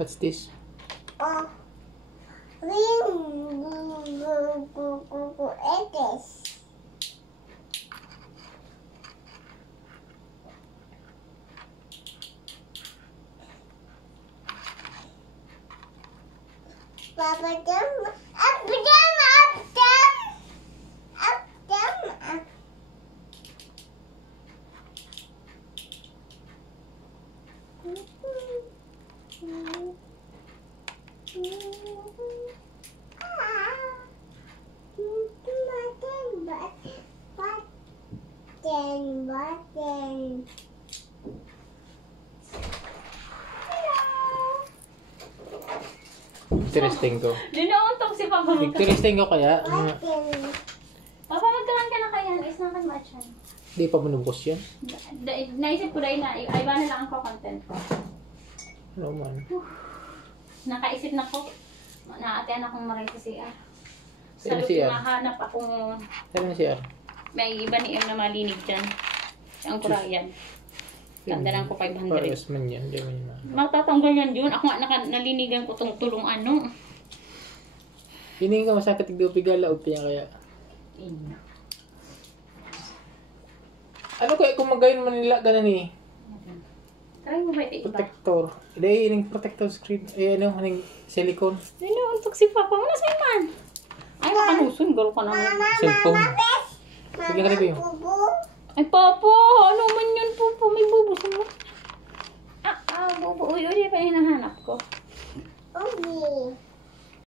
What's this? Papa, jump up, jump up, jump up. Button. Interesting ko. Dinauntog si Papa. Interesting ko kaya. Papa, magkaroon ka na kaya. Is na kan match yan. Hindi pa manubos yan. Naisip ko dahil na, ay ba na lang ang content ko. Ano man. Nakaisip na ko. Naatean akong maray sa CR. Sa Saan loob CR? mahanap akong Saan na siya? may iba ni M na malinig dyan. Ang kurayan. Tandalan ko 500. Pares man yan. Di man yun. Matatanggal yan yun. Ako nga nalinigan ko tong tulong ano. Hining ka masakit tigdupigala o piya kaya. Ano kaya kung magayon man nila ganan eh? Try mo ba ito iba? Protector. Hindi, yung protector screen. Eh, ano, yung silicone. Dinauntog si Papa. Wala sa'yo man. Ay, makanusun. Garo ka naman. Cellphone. Bigyan ka rin ba yun? Ay, Papa! Ano man yun, Papa? May bubo sa mo. Bubo. Uy, pa hinahanap ko. Ubi.